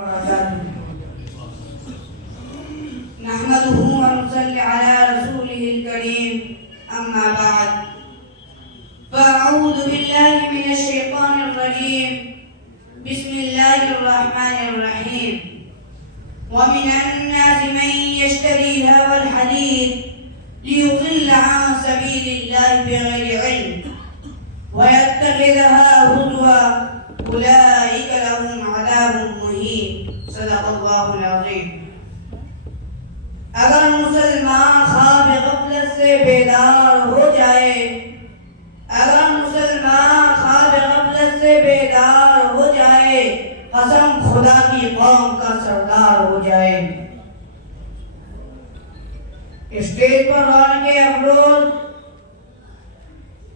نحمده ونصلي على رسوله الكريم أما بعد فأعوذ بالله من الشيطان الرجيم بسم الله الرحمن الرحيم ومن الناس من يشتري الهوى الحديث ليضل عن سبيل الله بغير علم ويتخذها هزوا أولئك لهم عذاب مهين صدق الله العظيم. اگر مسلمان خواب غفلت سے بیدار ہو جائے قسم خدا کی قوم کا سردار ہو جائے. اسٹیج پر رونق افروز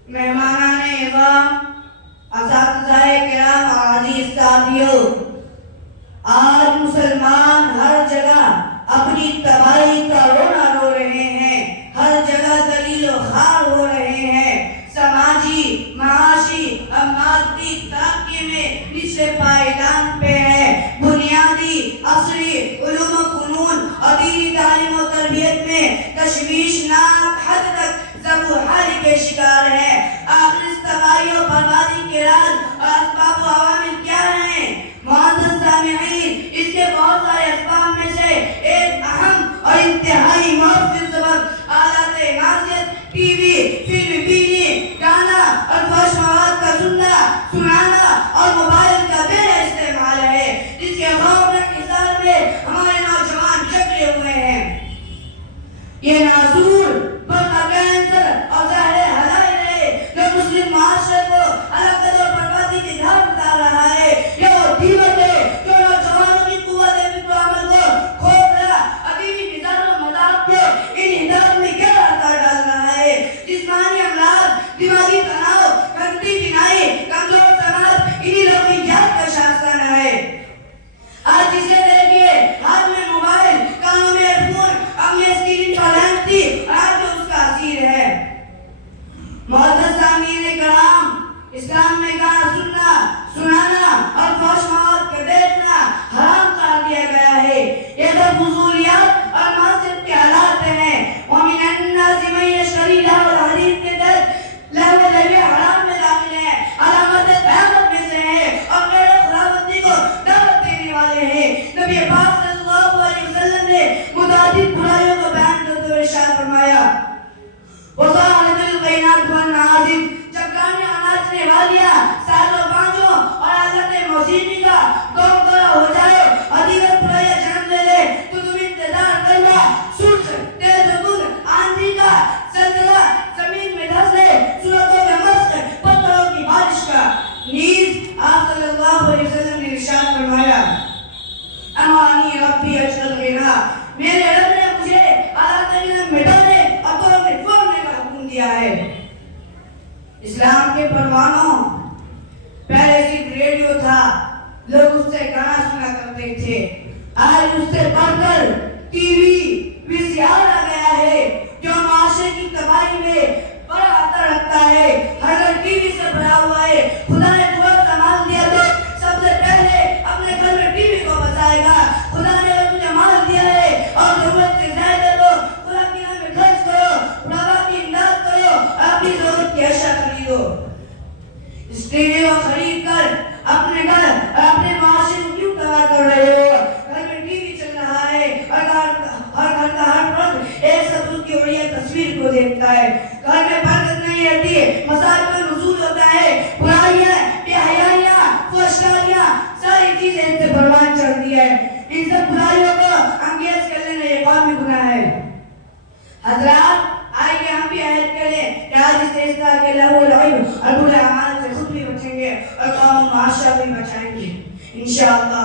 مہمانان اعظام اساتذہ کرام عزیز ساتھیوں، آج مسلمان ہر جگہ اپنی تباہی کا رونا رو رہے ہیں، ہر جگہ ذلیل و خوار ہو رہے ہیں. سماجی معاشی اور مادی ترقی میں نچلے پائیدان پہ ہے. بنیادی عصری علوم و فنون اور دینی تعلیم و تربیت میں تشویشناک حد تک زبوحالی کے شکار ہے. آخر اس تباہی و بربادی کے راز اور اسباب و عوامل کیا ہیں؟ معزز سامعین، اس کے بہت سارے اسباب میں سے ایک اہم اور انتہائی مؤثر سبب آلات معاشیت، ٹی وی، فلم بینی، گانا اور فحش مواد کا سنانا اور موبائل کا بے استعمال ہے، جس کے خوفناک اثر میں ہمارے نوجوان بچھڑے ہوئے ہیں. یہ ناصور کینسر اور زہر ہلائی ہے جو مسلم معاشرے کو ہلاکت اور بربادی کی گھاٹ اتار رہا ہے. یہ وہ دیوت ہے جو نوجوانوں کی قوت فکر و عمل کو کھوکھلا عدیمی مزاج و مذاق کے ان ہدایت میں گہرا اثر ڈال رہا ہے. جسمانی امراض، دماغی تناؤ، گندی بینائی، کمزور سماعت انہی لوگوں کی یاد کا شاخسانہ ہے. آج جسے دیکھیے ہاتھ میں موبائل، کانوں میں ایئر فون، اپنی اسکرین پر لینستی اور آج جو اس کا اسیر ہے. معزز سامعین کرام، اسلام میں گانا سننا، سنانا اور فحش مواد کو دیکھنا حرام قرار دیا گیا ہے. یہ سب فضولیات اور معصیت کے حالات ہیں. وَمِنَ النَّاسِ مَن يَشْتَرِي لَهْوَ الْحَدِيثِ کے تحت لہو لہو حرام میں داخل ہے، علامت قیامت میں سے ہے اور غیر خداوندی کو دعوت دینے والے ہیں. نبی پاک صلی اللہ علیہ وسلم نے متعدد برائیوں کو بیان کرتے ہوئے ارشاد فرمایا وَصَاحِبِ الْقَيْنَاتِ وَالنَّعَازِمِ، جب گانے اور ناچنے والیاں، ساز و بانجوں اور آلات موسیقی کا دور گورا ہو جائے اور دیگر برائیاں جنم لے لے تو تم انتظار کرنا. سوچ تیز و دھند آندھی کا زلزلہ زمین میں دھس لے، صورتوں میں مسخ پتھروں کی بارش کا. نیز آپ صلی اللہ علیہ وسلم نے ارشاد فرمایا امانی ربی اشرف غنا، میرے رب نے مجھے آلات غنا مٹانے اور طور میں پھوڑنے کا حکم دیا ہے. اسلام کے پروانوں پہلے صرف ریڈیو تھا، لوگ اس سے گانا سنا کرتے تھے. آج اس سے بڑھ کر ٹی وی، وی سی آر آ گیا ہے جو معاشرے کی تباہی میں بڑا اثر رکھتا ہے. ہر گھر ٹی وی سے بھرا ہوا ہے. خدا نے تمہیں سامان دیا تو سب سے پہلے اپنے گھر میں ٹی وی کو بچائے گا. خدا نے تجھے مال دیا ہے اور ضرورت سے زائد ہے تو خدا کے نام میں خرچ کرو، غربا کی امداد کرو اور اپنی ضرورت کی اشیاء خریدو. اس ٹی وی کو خرید کر اپنے گھر اور اپنے معاشرے کو کیوں تباہ کر رہے ہو؟ گھر میں ٹی وی چل رہا ہے اور گھر کا ہر فرد ایک ستون کی اڑیا تصویر کو دیکھتا ہے. گھر میں برکت نہیں رہتی، مسائل کا نزول ہوتا ہے، برائیاں، بے حیائیاں، فحشیاں، ساری چیزیں ان سے بھرمار چڑھتی ہے. ان سب برائیوں کو انگیز کر لینا یہ قومی گناہ ہے. حضرات، آئیے ہم بھی عہد کریں کہ آج اس طرح کے لہو لعب اور برے اعمال سے خود بھی بچیں گے اور قوم و معاشرہ بھی بچائیں گے انشاءاللہ.